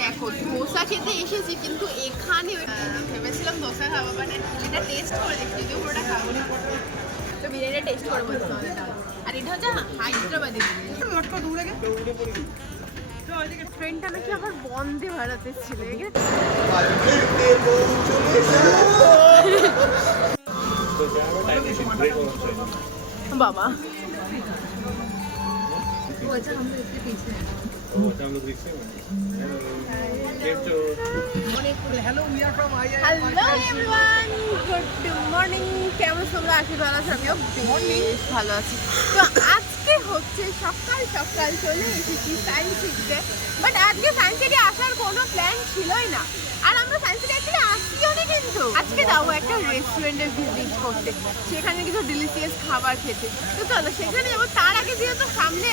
দেখো ধোসা খেতে এসেছি, কিন্তু এখানে ভেবেছিলাম ধোসা খাবো, মানে এটা টেস্ট করে দেখছি, যদিও পুরোটা খাবো না। তো বিরিয়ানিটা টেস্ট করে বলছি আমাদের দাও। আর এটা হচ্ছে হায়দ্রাবাদি ট্রেনটা নাকি আবার বন্দে ভারতের ছিল। বাবা Hello, we are from IIM. Hello everyone, good morning. কেমন তোমরা? আছি ভালো আছো, আমিও বেশ ভালো আছি। তো আজকে হচ্ছে সকাল সকাল চলে এসেছি সায়েন্স সিটিতে, বাট আজকে সায়েন্স সিটি আসার কোনো প্ল্যান ছিলই না। আর আমরা সায়েন্স সিটি অ্যাকচুয়ালি আসছিও না, কিন্তু আজকে যাবো একটা রেস্টুরেন্টে ভিজিট করতে, সেখানে কিছু ডিলিশিয়াস খাবার খেতে। তো চলো সেখানে যাবো। তার আগে যেহেতু সামনে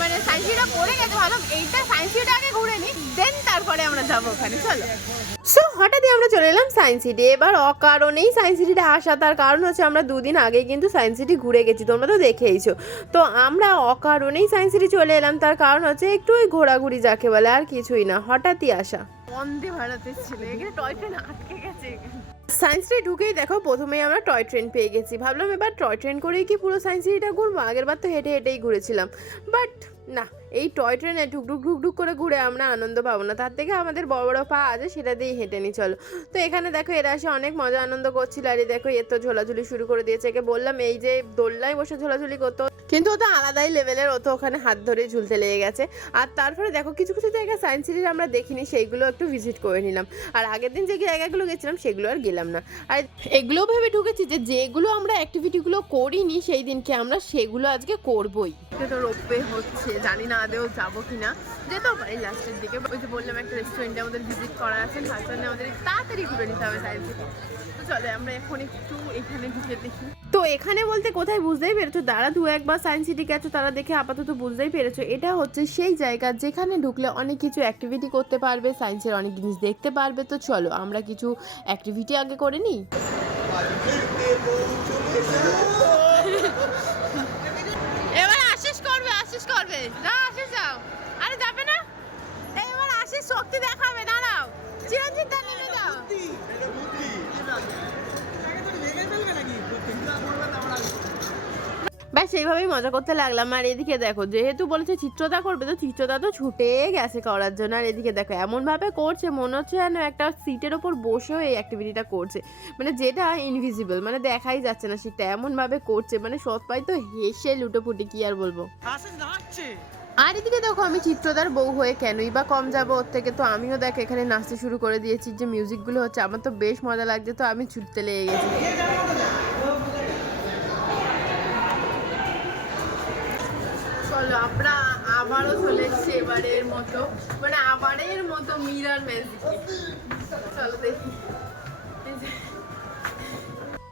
মানে সায়েন্স সিটিটা পড়ে গেছে, ভালো এইটা সায়েন্স সিটিটা আগে ঘুরে নিই, দেন তারপরে আমরা যাবো ওখানে। চলো। সো হঠাৎই আমরা চলে এলাম সায়েন্স সিটি। এবার অকারণেই সায়েন্স সিটিতে আসা, তার কারণ হচ্ছে আমরা দুদিন আগেই কিন্তু সায়েন্স সিটি ঘুরে গেছি, তোমরা তো দেখেইছো। তো আমরা অকারণেই সায়েন্স সিটি চলে এলাম, তার কারণ হচ্ছে একটু ওই ঘোরাঘুরি যাকে বলে, আর কিছুই না, হঠাৎই আসা। বন্দে ভারতের ছিল, এখানে টয় ট্রেন আটকে গেছে। সায়েন্স সিটি ঢুকেই দেখো প্রথমেই আমরা টয় ট্রেন পেয়ে গেছি। ভাবলাম এবার টয় ট্রেন করেই কি পুরো সায়েন্স সিটিটা ঘুরবো, আগের বার তো হেঁটে হেঁটেই ঘুরেছিলাম, বাট না, এই টয় ট্রেনে ঢুকঢুক ঢুকঢুক করে ঘুরে আমরা আনন্দ পাবো না, তার থেকে আমাদের বড় বড় পা আছে, সেটা দিয়েই হেঁটে নি চলো। তো এখানে দেখো এরা এসে অনেক মজা আনন্দ করছিল, আর দেখো এর তো ঝোলাঝুলি শুরু করে দিয়েছে। একে বললাম এই যে দোলনায় বসে ঝোলাঝুলি করতো, কিন্তু ও তো আলাদাই লেভেলের, ও তো ওখানে হাত ধরে ঝুলতে লেগে গেছে। আর তারপরে দেখো কিছু কিছু জায়গা সায়েন্স সিটির আমরা দেখিনি, সেইগুলো একটু ভিজিট করে নিলাম। আর আগের দিন যে জায়গাগুলো গেছিলাম সেগুলো আর গেলাম না। আর এগুলো ভেবে ঢুকেছি যে যেগুলো আমরা অ্যাক্টিভিটিগুলো করিনি সেই দিনকে আমরা সেগুলো আজকে করবোই। তো রোপওয়ে হচ্ছে, জানি না আদেও যাবো কিনা, যেতেও পারি লাস্টের দিকে। ওই যে বললাম একটা রেস্টুরেন্টে আমাদের ভিজিট করার আছে, তার জন্য আমাদের তাড়াতাড়ি ঘুরে নিতে হবে সায়েন্স সিটি। তো চলে আমরা এখন একটু এখানে ঢুকে দেখি। তো এখানে বলতে কোথায় বুঝতেই পেরেছো, যারা দু একবার সায়েন্স সিটি গেছো তারা দেখে আপাতত বুঝতেই পেরেছো, এটা হচ্ছে সেই জায়গা যেখানে ঢুকলে অনেক কিছু অ্যাক্টিভিটি করতে পারবে, সায়েন্সের অনেক জিনিস দেখতে পারবে। তো চলো আমরা কিছু অ্যাক্টিভিটি আগে করে নিই। এবার আশিস করবে, আশিস করবে, না আশিস যাও। আরে যাবে না, এবার আশিস শক্তি দেখাবে, দাঁড়াও চিরঞ্জিত দা নেমে যাও। ব্যাস সেইভাবেই মজা করতে লাগলাম। আর এদিকে দেখো যেহেতু বলেছে চিত্রতা করবে, তো চিত্রতা তো ছুটে গেছে করার জন্য। আর এদিকে দেখো এমনভাবে করছে মনে হচ্ছে যেন একটা সিটের ওপর বসেও এই অ্যাক্টিভিটিটা করছে, মানে যেটা ইনভিজিবল, মানে দেখাই যাচ্ছে না সেটা, এমনভাবে করছে মানে সবাই তো হেসে লুটোপুটি, কি আর বলবো। আর এদিকে দেখো আমি চিত্রদার বউ হয়ে কেনই বা কম যাবো ওর থেকে, তো আমিও দেখো এখানে নাচতে শুরু করে দিয়েছি। যে মিউজিকগুলো হচ্ছে আমার তো বেশ মজা লাগছে, তো আমি ছুটতে লেগে গেছি। চলো আমরা আবারও চলে এসেছি এবারের মতো, মানে আবারের মতো মিরর ম্যাজিকে। চলো দেখি।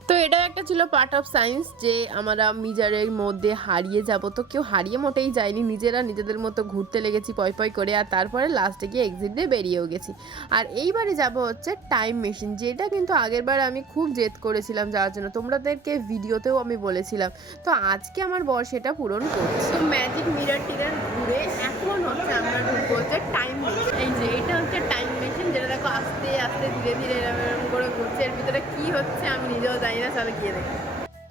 তো এটাও একটা ছিল পার্ট অফ সায়েন্স, যে আমরা মিজারের মধ্যে হারিয়ে যাব। তো কেউ হারিয়ে মোটেই যায়নি, নিজেরা নিজেদের মতো ঘুরতে লেগেছি পয় পয় করে, আর তারপরে লাস্টে গিয়ে এক্সিট দিয়ে বেরিয়েও গেছি। আর এইবারে যাব হচ্ছে টাইম মেশিন, যেটা কিন্তু আগেরবার আমি খুব জেদ করেছিলাম যাওয়ার জন্য, তোমাদেরকে ভিডিওতেও আমি বলেছিলাম। তো আজকে আমার বর সেটা পূরণ করছে। তো ম্যাজিক মিরর টিরর ঘুরে এখন হচ্ছে আমরা ঢুকবো হচ্ছে টাইম মেশিন। এই যে এটা হচ্ছে টাইম মেশিন, যেটা দেখো আস্তে আস্তে ধীরে ধীরে এরকম করে ঘুরছে। এর ভিতরে কি হচ্ছে আমি নিজেও জানি না, চলো গিয়ে দেখি।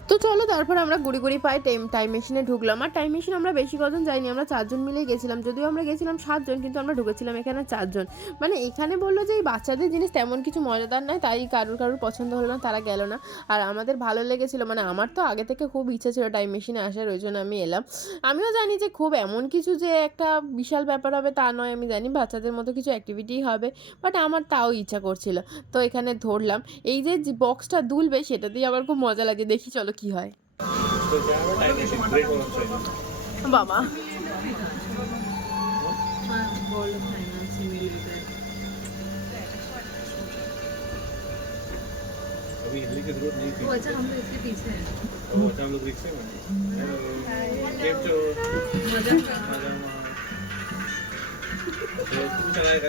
তো চলো তারপর আমরা গুড়ি গুড়ি পাই টাইম মেশিনে ঢুকলাম। আর টাইম মেশিন আমরা বেশি কজন যাইনি, আমরা 4 জন মিলেই গেছিলাম, যদিও আমরা গেছিলাম 7 জন, কিন্তু আমরা ঢুকেছিলাম এখানে 4 জন। মানে এখানে বললো যে এই বাচ্চাদের জিনিস তেমন কিছু মজাদার নয়, তাই কারুর পছন্দ হলো না, তারা গেল না। আর আমাদের ভালো লেগেছিলো, মানে আমার তো আগে থেকে খুব ইচ্ছা ছিল টাইম মেশিনে আসার, ওই জন্য আমি এলাম। আমিও জানি যে খুব এমন কিছু যে একটা বিশাল ব্যাপার হবে তা নয়, আমি জানি বাচ্চাদের মতো কিছু অ্যাক্টিভিটিই হবে, বাট আমার তাও ইচ্ছা করছিল। তো এখানে ধরলাম, এই যে বক্সটা দুলবে সেটাতেই আবার খুব মজা লাগে, দেখি চলো কি হয়। বাবা अभी हिलने की जरूरत नहीं थी। वो अच्छा हम लोग इसके पीछे हैं। अच्छा हम लोग रिक्शे में गेम जो मजा तू चलाएगा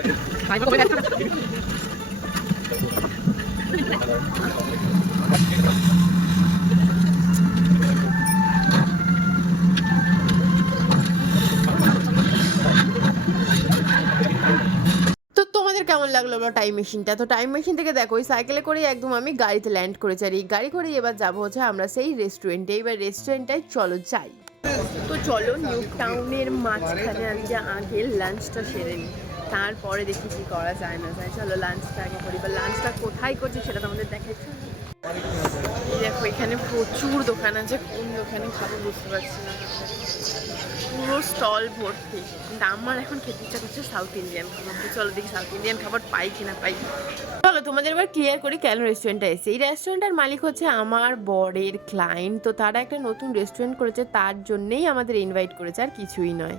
কেমন লাগলো আমার টাইম মেশিনটা? তো টাইম মেশিন থেকে দেখো ওই সাইকেলে করেই একদম আমি গাড়িতে ল্যান্ড করেছি, আর এই গাড়ি করেই এবার যাবো হচ্ছে আমরা সেই রেস্টুরেন্টে। এবার রেস্টুরেন্টটায় চলো যাই। তো চলো নিউ টাউনের মাঝখানে আমি যে আগে লাঞ্চটা সেরে নিই, তারপরে দেখি কি করা যায় না যায়। চলো লাঞ্চটা আগে করি, বা লাঞ্চটা কোথায় করছি সেটা তোমাদের দেখাচ্ছি। দেখো এখানে প্রচুর দোকান আছে, কোন দোকানে খাবো বুঝতে পারছি না, পুরো স্টল ভর্তি। কিন্তু আমার এখন খেতে ইচ্ছা করছে সাউথ ইন্ডিয়ান খাবার। তো চলো দেখি সাউথ ইন্ডিয়ান খাবার পাই কিনা পাই। চলো তোমাদের এবার ক্লিয়ার করি কেন রেস্টুরেন্টটা এসে। এই রেস্টুরেন্টের মালিক হচ্ছে আমার বরের ক্লায়েন্ট, তো তারা একটা নতুন রেস্টুরেন্ট করেছে, তার জন্যেই আমাদের ইনভাইট করেছে, আর কিছুই নয়।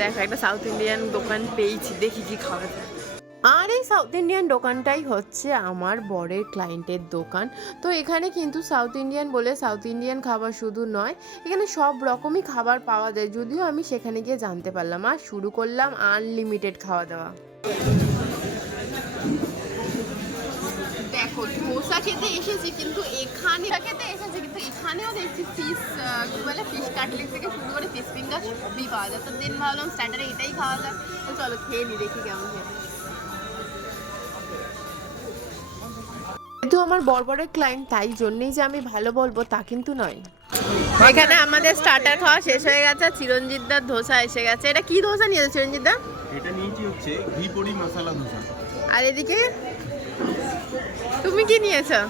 দেখো একটা সাউথ ইন্ডিয়ান দোকান পেয়েছি, দেখি কি খাওয়া যায়। আর এই সাউথ ইন্ডিয়ান দোকানটাই হচ্ছে আমার বরের ক্লায়েন্টের দোকান। তো এখানে কিন্তু সাউথ ইন্ডিয়ান বলে সাউথ ইন্ডিয়ান খাবার শুধু নয়, এখানে সব রকমই খাবার পাওয়া যায়, যদিও আমি সেখানে গিয়ে জানতে পারলাম। আর শুরু করলাম আনলিমিটেড খাওয়া দাওয়া। দেখো ধোসা খেতে এসেছি, কিন্তু এখানেও দেখছি ফিশ কি বলে ফিশ কাটলেট থেকে শুরু করে ফিশ ফিঙ্গার সবই পাওয়া যায়। তো দিন ভাবলাম স্ট্যান্ডার্ডে এটাই খাওয়া যায়, তো চলো খেয়ে নি, দেখি কেমন খেতে। যেহেতু আমার বড়বড়ের ক্লায়েন্ট, তাই জন্যই যে আমি ভালো বলবো তা কিন্তু নয়। এখানে আমাদের স্টার্টার খাওয়া শেষ হয়ে গেছে, চিরঞ্জিতদার ধোসা এসে গেছে। এটা কি ধোসা নিয়েছে চিরঞ্জিতদা? এটা নিয়েছি হচ্ছে ঘি পড়ি মশলা ধোসা। আর এদিকে তুমি কি নিয়েছো?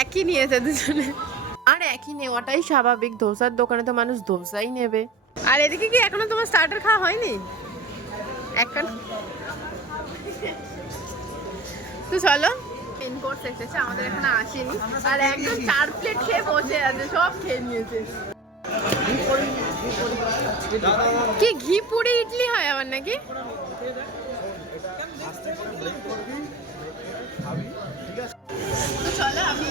একই নিয়েছে দুজনে, আর একই নেওয়াটাই স্বাভাবিক, ধোসার দোকানে তো মানুষ ধোসাই নেবে। আর এদিকে কি এখনো তোমার স্টার্টার খাওয়া হয়নি? এখন তো চলো মেন কোর্স এসেছে, আমাদের এখানে আসেনি, আর একদম 4 প্লেট খেয়ে বসে আছে, সব খেয়ে নিয়েছে। কি ঘি পুরি ইডলি হয় আবার নাকি? তো চলো আমি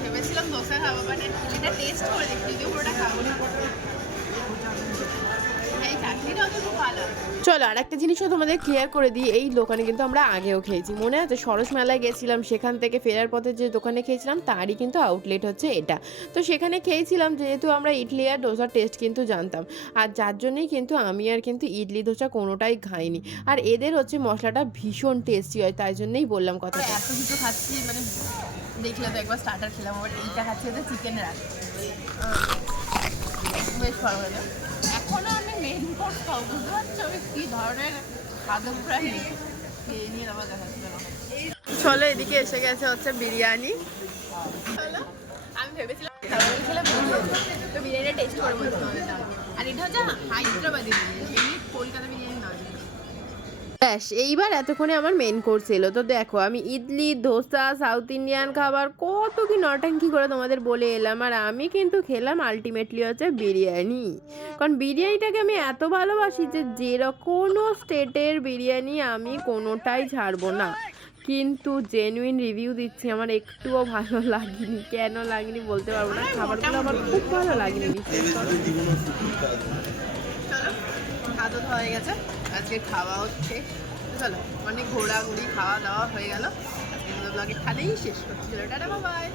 ভেবেছিলাম দোসা খাবো, বাট ইডলিটা টেস্ট করে দেখি, যদিও পুরোটা খাবো না। এই চাটনিটাও তো খুব ভালো। চলো আর একটা জিনিসও তোমাদের ক্লিয়ার করে দিই, এই দোকানে কিন্তু আমরা আগেও খেয়েছি, মনে আছে সরস মেলায় গেছিলাম, সেখান থেকে ফেরার পথে যে দোকানে খেয়েছিলাম তারই কিন্তু আউটলেট হচ্ছে এটা। তো সেখানে খেয়েছিলাম, যেহেতু আমরা ইডলি আর ডোসার টেস্ট কিন্তু জানতাম, আর যার জন্যই কিন্তু আমি আর কিন্তু ইডলি ধোসা কোনোটাই খাইনি। আর এদের হচ্ছে মশলাটা ভীষণ টেস্টি হয়, তাই জন্যই বললাম কথা। এত কিছু খাচ্ছি মানে দেখলে তো একবার স্টার্টার খেলাম, আবার এইটা খাচ্ছি হচ্ছে চিকেনের রাখ, বেশ ভালো হলো। এখনো আমি মেন কোর্স খাবো, বুঝতে পারছো আমি কি ধরনের খাদ্য প্রাণী খেয়ে নিয়ে আবার দেখাচ্ছি। চলো এদিকে এসে গেছে হচ্ছে বিরিয়ানি। চলো আমি ভেবেছিলাম খেলাম তো বিরিয়ানিটা টেস্ট করে বলতে হবে, আর এটা হচ্ছে হায়দ্রাবাদি বিরিয়ানি, এমনি কলকাতা বিরিয়ানি নয়। ব্যাস এইবার এতক্ষণে আমার মেন কোর্স এলো। তো দেখো আমি ইডলি ধোসা সাউথ ইন্ডিয়ান খাবার কত কি নটাঙ্কি করে তোমাদের বলে এলাম, আর আমি কিন্তু খেলাম আলটিমেটলি হচ্ছে বিরিয়ানি। কারণ বিরিয়ানিটাকে আমি এত ভালোবাসি যে কোনো স্টেটের বিরিয়ানি আমি কোনোটাই ছাড়বো না, কিন্তু জেনুইন রিভিউ দিচ্ছি আমার একটুও ভালো লাগেনি। কেন লাগেনি বলতে পারবো না, খাবারগুলো আমার খুব ভালো লাগেনি। চলো আদত হয়ে গেছে, আজকে খাওয়া হচ্ছে। চলো অনেক ঘোরাঘুরি খাওয়া দাওয়া হয়ে গেল, আজকে ব্লগে খানেই শেষ করছি। চলো টাটা বাই।